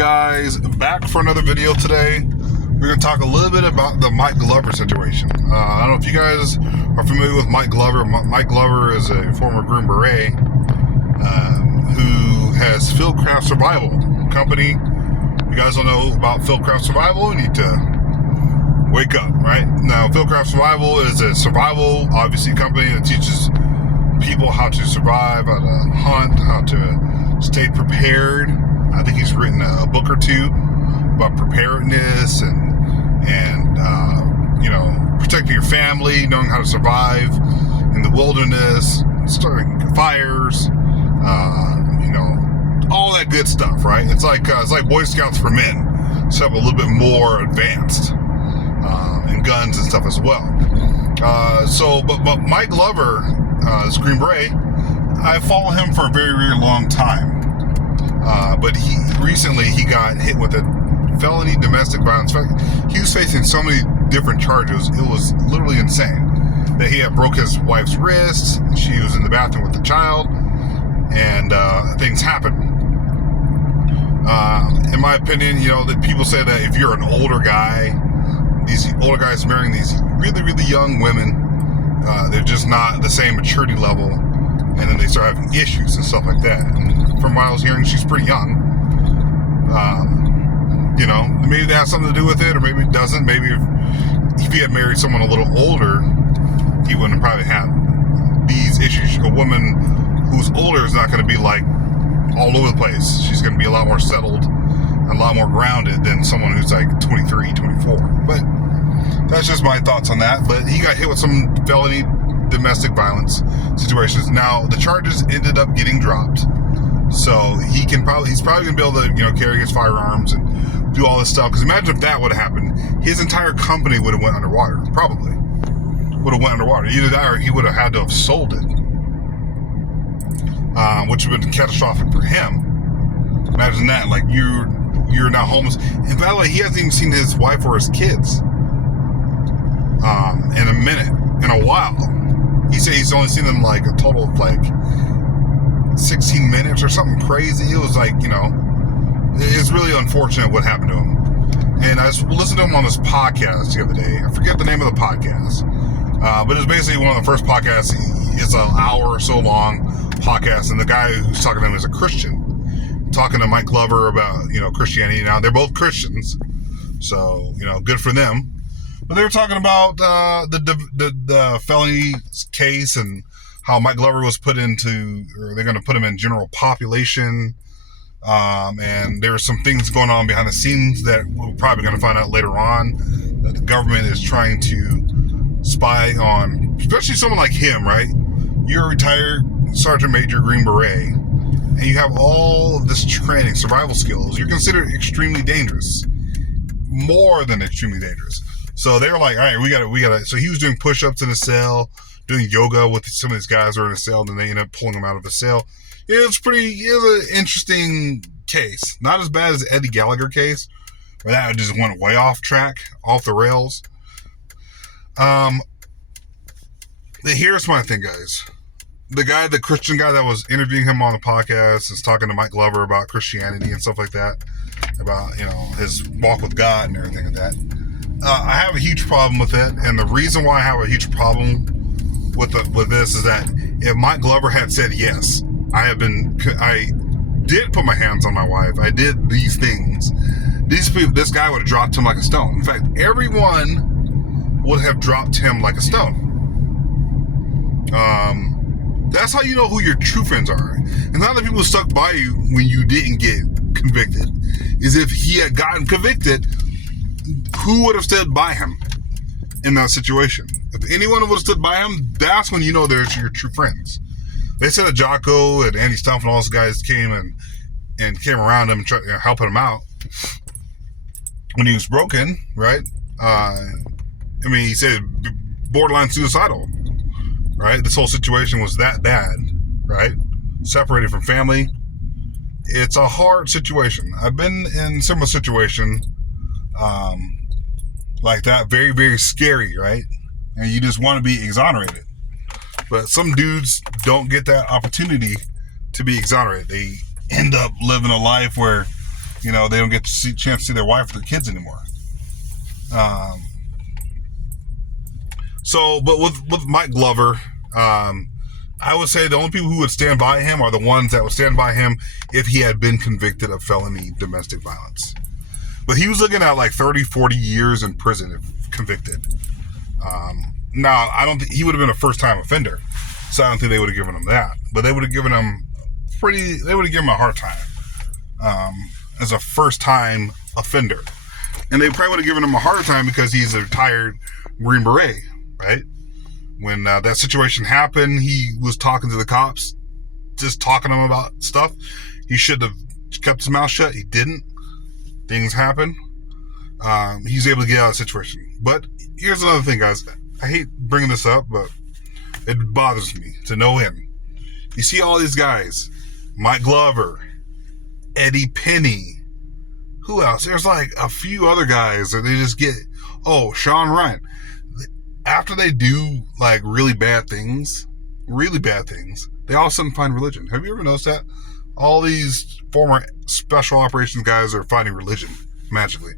guys, back for another video today. We're going to talk a little bit about the Mike Glover situation. I don't know if you guys are familiar with Mike Glover. Mike Glover is a former Green Beret who has Fieldcraft Survival Company. If you guys don't know about Fieldcraft Survival, you need to wake up, right? Now, Fieldcraft Survival is a survival, obviously, company that teaches people how to survive, how to hunt, how to stay prepared. I think he's written a book or two about preparedness and protecting your family, knowing how to survive in the wilderness, starting fires, all that good stuff, right? It's like Boy Scouts for men, except a little bit more advanced in guns and stuff as well. But Mike Glover, this Green Beret, I follow him for a very, very long time. But he recently got hit with a felony domestic violence. In fact, he was facing so many different charges. It was literally insane. That he had broke his wife's wrists. She was in the bathroom with the child, and things happened. In my opinion, that people say that if you're an older guy, these older guys marrying these really, really young women, they're just not the same maturity level, and then they start having issues and stuff like that. And from what I was hearing, she's pretty young. Maybe that has something to do with it, or maybe it doesn't. Maybe if he had married someone a little older, he wouldn't have probably had these issues. A woman who's older is not going to be like all over the place. She's going to be a lot more settled and a lot more grounded than someone who's like 23, 24. But that's just my thoughts on that. But he got hit with some felony domestic violence situations. Now, the charges ended up getting dropped. So he's probably going to be able to, carry his firearms and do all this stuff. Because imagine if that would have happened. His entire company would have went underwater. Probably. Would have went underwater. Either that or he would have had to have sold it. Which would have been catastrophic for him. Imagine that. Like, you're now homeless. And by the way, he hasn't even seen his wife or his kids in a while. He said he's only seen them like a total of like 16 minutes or something crazy. It was like, it's really unfortunate what happened to him. And I listened to him on this podcast the other day. I forget the name of the podcast. But it's basically one of the first podcasts. It's an hour or so long podcast. And the guy who's talking to him is a Christian. Talking to Mike Glover about, Christianity. Now, they're both Christians. So, good for them. But they were talking about the felony case and how Mike Glover was put into, or they're going to put him in general population. And there are some things going on behind the scenes that we're probably going to find out later on. That the government is trying to spy on, especially someone like him, right? You're a retired Sergeant Major Green Beret, and you have all of this training, survival skills. You're considered extremely dangerous. More than extremely dangerous. So they were like, all right, we gotta. So he was doing push-ups in a cell, doing yoga with some of these guys who are in a cell, and then they ended up pulling him out of the cell. It was an interesting case. Not as bad as the Eddie Gallagher case, where that just went way off track, off the rails. Here's my thing, guys. The Christian guy that was interviewing him on the podcast is talking to Mike Glover about Christianity and stuff like that, about, his walk with God and everything like that. I have a huge problem with it, and the reason why I have a huge problem with this is that if Mike Glover had said yes, I did put my hands on my wife, I did these things, this guy would have dropped him like a stone. In fact, everyone would have dropped him like a stone. That's how you know who your true friends are. And not the people who stuck by you when you didn't get convicted. Is if he had gotten convicted, who would have stood by him in that situation? If anyone would have stood by him, that's when you know there's your true friends. They said that Jocko and Andy Stumpf and all those guys came around him and tried helping him out when he was broken, right? He said borderline suicidal, right? This whole situation was that bad, right? Separated from family. It's a hard situation. I've been in similar situation like that. Very, very scary, right? And you just want to be exonerated. But some dudes don't get that opportunity to be exonerated. They end up living a life where they don't get to chance to see their wife or their kids anymore. But with Mike Glover, I would say the only people who would stand by him are the ones that would stand by him if he had been convicted of felony domestic violence. But he was looking at like 30, 40 years in prison if convicted. Now, I don't think he would have been a first-time offender, so I don't think they would have given him that. But they would have given him a hard time as a first-time offender. And they probably would have given him a harder time because he's a retired Green Beret, right? When that situation happened, he was talking to the cops, just talking to them about stuff. He should have kept his mouth shut. He didn't. Things happen. He's able to get out of the situation. But here's another thing, guys. I hate bringing this up, but it bothers me to no end. You see all these guys, Mike Glover, Eddie Penny, who else? There's like a few other guys that they just get, Sean Ryan. After they do like really bad things, they all of a sudden find religion. Have you ever noticed that? All these former special operations guys are finding religion magically.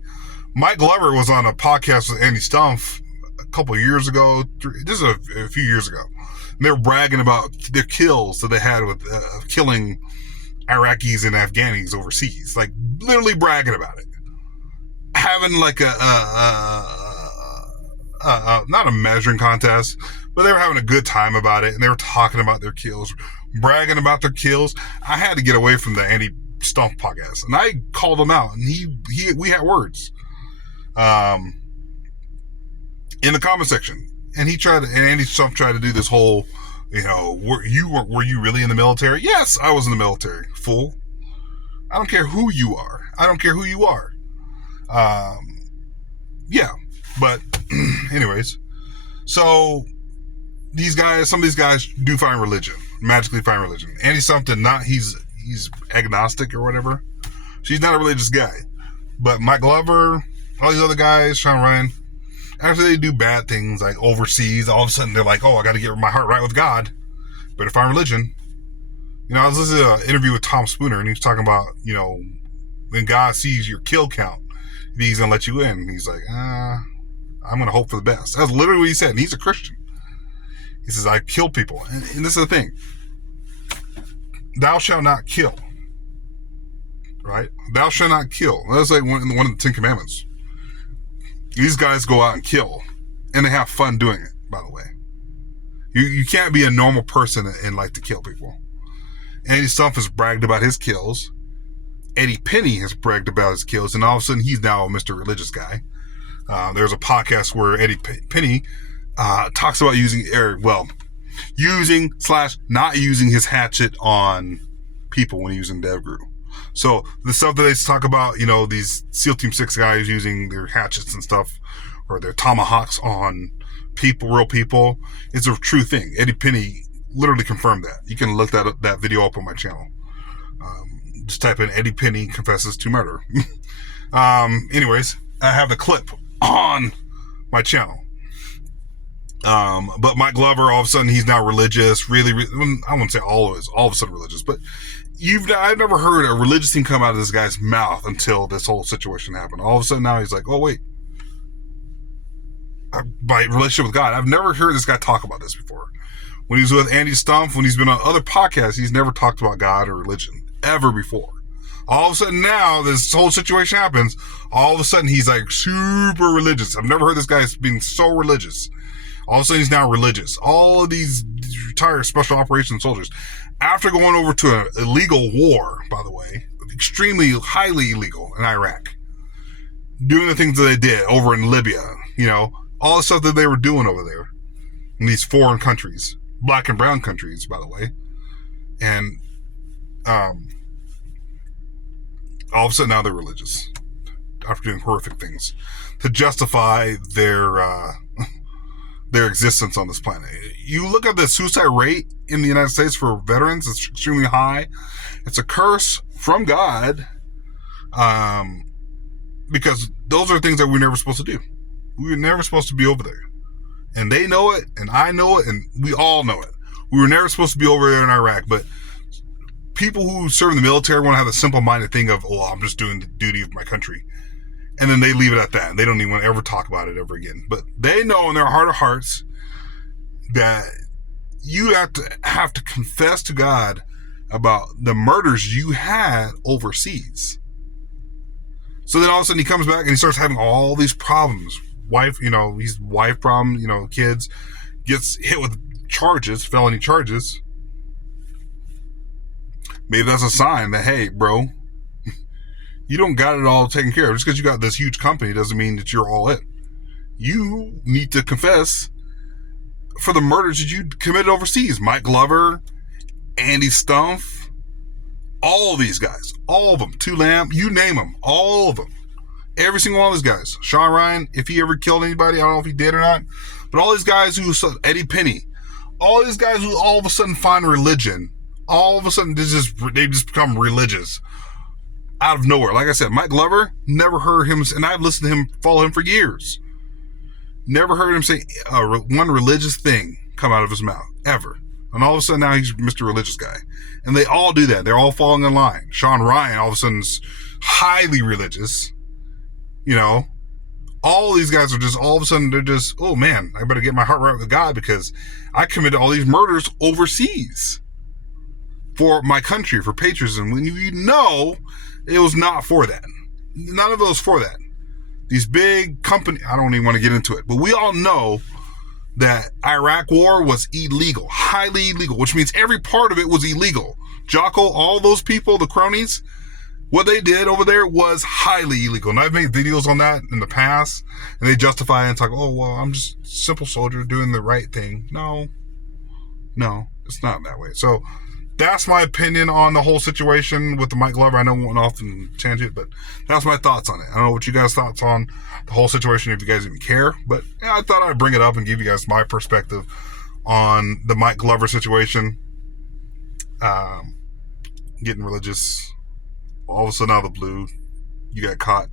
Mike Glover was on a podcast with Andy Stumpf a couple of years ago. This is a few years ago. And they were bragging about their kills that they had with killing Iraqis and Afghanis overseas. Like literally bragging about it. Having like not a measuring contest, but they were having a good time about it, and they were talking about their kills, bragging about their kills. I had to get away from the Andy Stumpf podcast, and I called him out, and we had words in the comment section, and Andy Stumpf tried to do this whole, were you really in the military? Yes, I was in the military, fool. I don't care who you are. Yeah, but anyways, so some of these guys do magically find religion. Andy Stumpf did not. He's agnostic or whatever. She's not a religious guy. But Mike Glover, all these other guys, Sean Ryan, after they do bad things like overseas, all of a sudden they're like, I got to get my heart right with God. Better find religion. I was listening to an interview with Tom Spooner, and he was talking about, when God sees your kill count, he's going to let you in. And he's like, I'm going to hope for the best. That's literally what he said. And he's a Christian. He says, I kill people. And this is the thing. Thou shalt not kill. Right? Thou shalt not kill. That's like one of the 10 Commandments. These guys go out and kill. And they have fun doing it, by the way. You can't be a normal person and like to kill people. Andy Stumpf has bragged about his kills. Eddie Penny has bragged about his kills. And all of a sudden, he's now a Mr. Religious guy. There's a podcast where Eddie Penny talks about using / not using his hatchet on people when using DevGru. So the stuff that they talk about, these SEAL Team 6 guys using their hatchets and stuff, or their tomahawks on real people, it's a true thing. Eddie Penny literally confirmed that. You can look that video up on my channel. Just type in Eddie Penny confesses to murder. Anyways, I have the clip on my channel. But Mike Glover, all of a sudden, he's now religious. Really, I wouldn't say all of a sudden religious, but I've never heard a religious thing come out of this guy's mouth until this whole situation happened. All of a sudden now he's like, wait, my relationship with God. I've never heard this guy talk about this before. When he was with Andy Stumpf, when he's been on other podcasts, he's never talked about God or religion ever before. All of a sudden now, this whole situation happens. All of a sudden, he's like super religious. I've never heard this guy being so religious. All of a sudden, he's now religious. All of these retired special operations soldiers, after going over to an illegal war, by the way, extremely highly illegal in Iraq, doing the things that they did over in Libya, all the stuff that they were doing over there in these foreign countries, black and brown countries, by the way, and all of a sudden now they're religious after doing horrific things to justify their existence on this planet. You look at the suicide rate in the United States for veterans, it's extremely high. It's a curse from God, because those are things that we're never supposed to do. We were never supposed to be over there. And they know it, and I know it, and we all know it. We were never supposed to be over there in Iraq, but people who serve in the military want to have a simple-minded thing of, oh, I'm just doing the duty of my country. And then they leave it at that. And they don't even want to ever talk about it ever again. But they know in their heart of hearts that you have to confess to God about the murders you had overseas. So then all of a sudden he comes back and he starts having all these problems. He's wife problem, kids, gets hit with felony charges. Maybe that's a sign that, hey, bro, you don't got it all taken care of. Just because you got this huge company doesn't mean that you're all in. You need to confess for the murders that you committed overseas. Mike Glover, Andy Stumpf, all of these guys, all of them, Tulane, you name them, all of them. Every single one of those guys. Sean Ryan, if he ever killed anybody, I don't know if he did or not, but all these guys Eddie Penny, all these guys who all of a sudden find religion, all of a sudden they just become religious out of nowhere. Like I said, Mike Glover, never heard him, and I've listened to him, follow him for years. Never heard him say one religious thing come out of his mouth, ever. And all of a sudden now he's Mr. Religious Guy. And they all do that. They're all falling in line. Sean Ryan all of a sudden is highly religious. All these guys are just, all of a sudden they're just, oh man, I better get my heart right with God because I committed all these murders overseas for my country, for patriotism, when it was not for that. None of it was for that. These big companies, I don't even want to get into it, but we all know that Iraq war was illegal, highly illegal, which means every part of it was illegal. Jocko, all those people, the cronies, what they did over there was highly illegal. And I've made videos on that in the past, and they justify it and talk, oh, well, I'm just a simple soldier doing the right thing. No, it's not that way. So that's my opinion on the whole situation with the Mike Glover. I know I went off in tangent, but that's my thoughts on it. I don't know what you guys' thoughts on the whole situation, if you guys even care, but I thought I'd bring it up and give you guys my perspective on the Mike Glover situation. Getting religious, all of a sudden out of the blue, you got caught.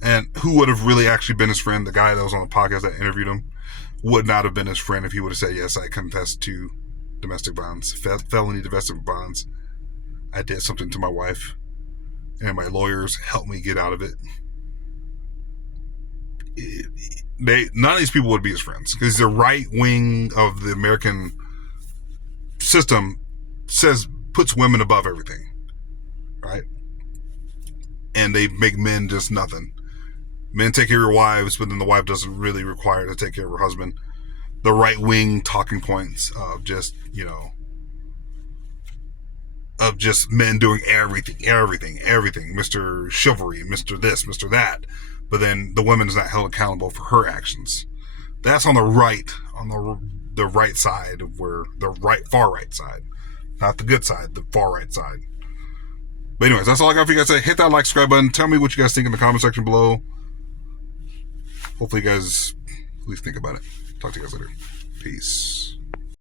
And who would have really actually been his friend? The guy that was on the podcast that interviewed him would not have been his friend if he would have said, yes, I confessed to domestic violence, felony domestic violence. I did something to my wife, and my lawyers helped me get out of it. None of these people would be his friends because the right wing of the American system puts women above everything, right? And they make men just nothing. Men take care of your wives, but then the wife doesn't really require to take care of her husband. The right wing talking points of just, of just men doing everything. Mr. Chivalry, Mr. this, Mr. that. But then the woman is not held accountable for her actions. That's on the right, the right side of where far right side. Not the good side, the far right side. But anyways, that's all I got for you guys today. Hit that like, subscribe button. Tell me what you guys think in the comment section below. Hopefully you guys at least think about it. Talk to you guys later. Peace.